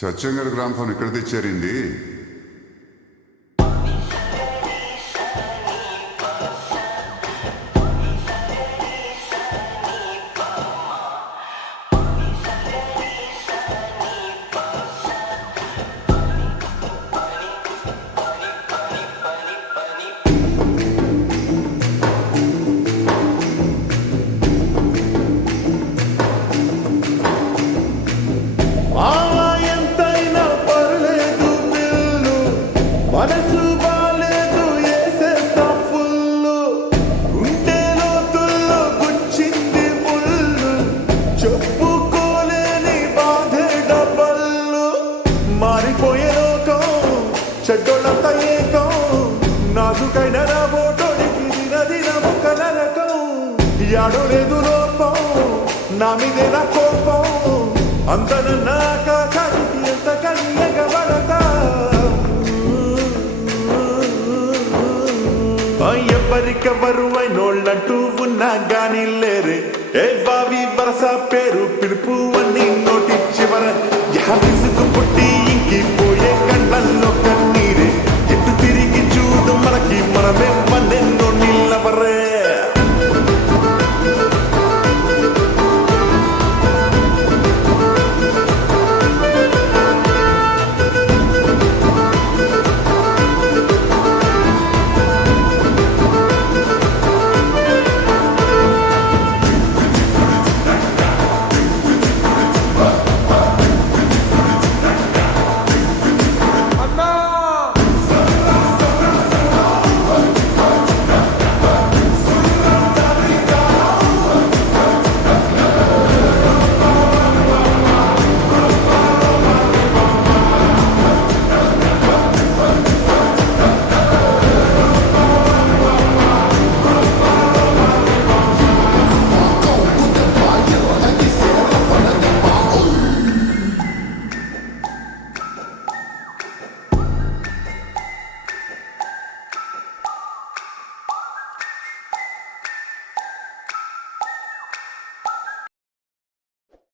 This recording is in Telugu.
సత్యంగర్ గ్రామఫోన్ ఇక్కడ తెచ్చారింది. మనసు బాలేదు ఏసేస్తా ఫుల్లు, గుండెలో తుల్లు గుచ్చింది ముళ్ళు, చెప్పుకోలేని బాధే డబ్బల్లు. మారిపోయే లోకం చెడ్డోళ్ళంతా ఏకం, నాజుకైన రాబోటోడికి దినదినము కలరకం. యాడో లేదు లోపం, నా మీదే నా కోపం, అందరన్న ఆకాశానికి ఎంత కన్యగబడతా. ఎవరికెవరు అయినోళ్ళంటూ ఉన్నా గాని లేరే, ఏ వావి వరస పేరు పిలుపు అన్ని నోటి చివర